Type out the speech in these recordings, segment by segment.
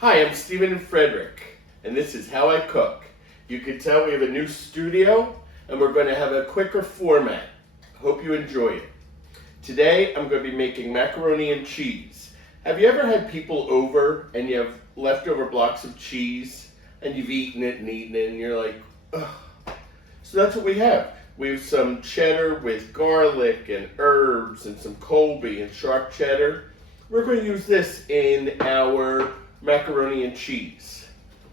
Hi, I'm Stephen and Frederick, and this is How I Cook. You can tell we have a new studio, and we're going to have a quicker format. Hope you enjoy it. Today, I'm going to be making macaroni and cheese. Have you ever had people over, and you have leftover blocks of cheese, and you've eaten it, and you're like, ugh. So that's what we have. We have some cheddar with garlic and herbs, and some Colby and sharp cheddar. We're going to use this in our macaroni and cheese.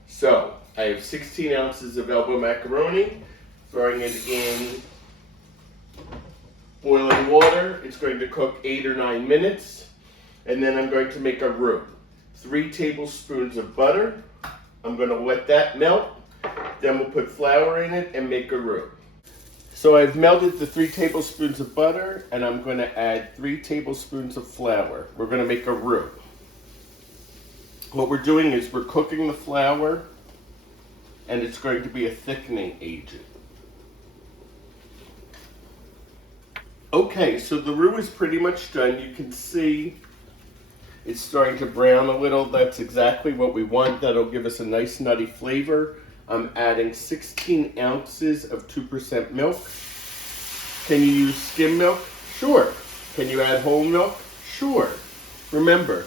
So I have 16 ounces of elbow macaroni, throwing it in boiling water. It's going to cook 8 or 9 minutes, and then I'm going to make a roux. 3 tablespoons of butter. I'm going to let that melt. Then we'll put flour in it and make a roux. So I've melted the 3 tablespoons of butter, and I'm going to add 3 tablespoons of flour. We're going to make a roux. What we're doing is we're cooking the flour, and it's going to be a thickening agent. Okay, so the roux is pretty much done. You can see it's starting to brown a little. That's exactly what we want. That'll give us a nice nutty flavor. I'm adding 16 ounces of 2% milk. Can you use skim milk? Sure. Can you add whole milk? Sure. Remember,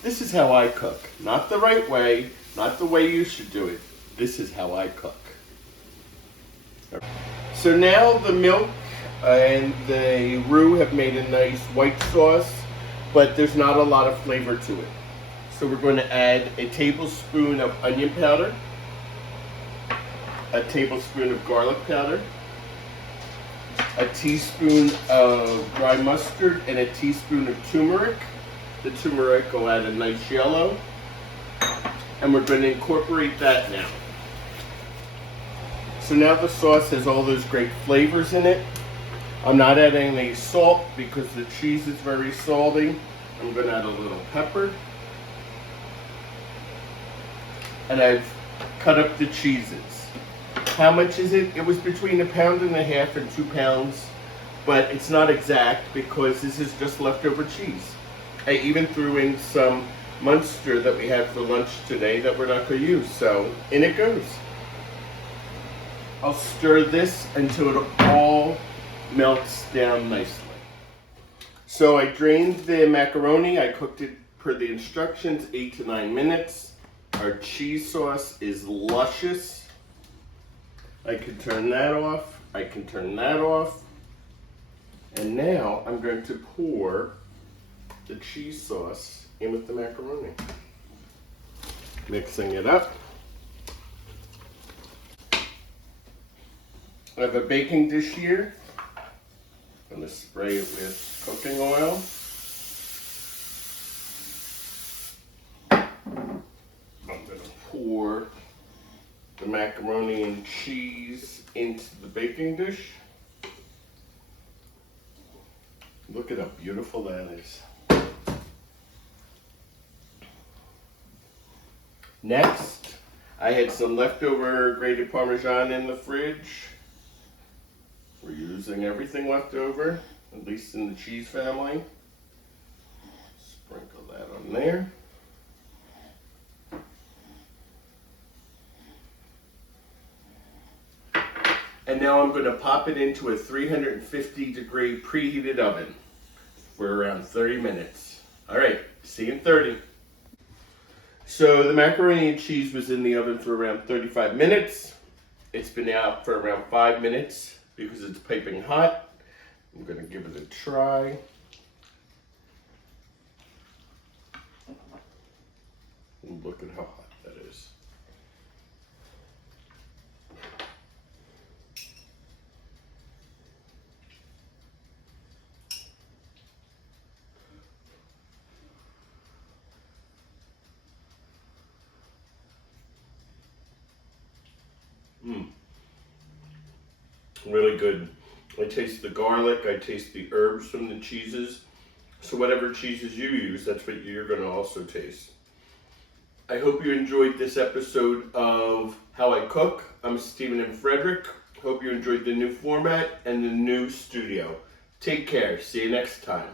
this is how I cook. Not the right way, not the way you should do it. This is how I cook. So now the milk and the roux have made a nice white sauce, but there's not a lot of flavor to it. So we're going to add a tablespoon of onion powder, a tablespoon of garlic powder, a teaspoon of dry mustard, and a teaspoon of turmeric. The turmeric will add a nice yellow, and we're going to incorporate that now. So now the sauce has all those great flavors in it. I'm not adding any salt because the cheese is very salty. I'm going to add a little pepper. And I've cut up the cheeses. How much is it? It was between 1.5 pounds and 2 pounds, but it's not exact because this is just leftover cheese. I even threw in some Munster that we had for lunch today that we're not going to use, so in it goes. I'll stir this until it all melts down nicely. So I drained the macaroni. I cooked it per the instructions, 8 to 9 minutes. Our cheese sauce is luscious. I can turn that off. I can turn that off. And now I'm going to pour the cheese sauce in with the macaroni. Mixing it up. I have a baking dish here. I'm going to spray it with cooking oil. I'm going to pour the macaroni and cheese into the baking dish. Look at how beautiful that is. Next, I had some leftover grated Parmesan in the fridge. We're using everything left over, at least in the cheese family. Sprinkle that on there. And now I'm going to pop it into a 350-degree preheated oven for around 30 minutes. All right, see you in 30. So the macaroni and cheese was in the oven for around 35 minutes. It's been out for around 5 minutes because it's piping hot. I'm going to give it a try. And look at how hot that is. Really good. I taste the garlic, I taste the herbs from the cheeses. So whatever cheeses you use, that's what you're going to also taste. I hope you enjoyed this episode of How I Cook. I'm Stephen and Frederick. Hope you enjoyed the new format and the new studio. Take care. See you next time.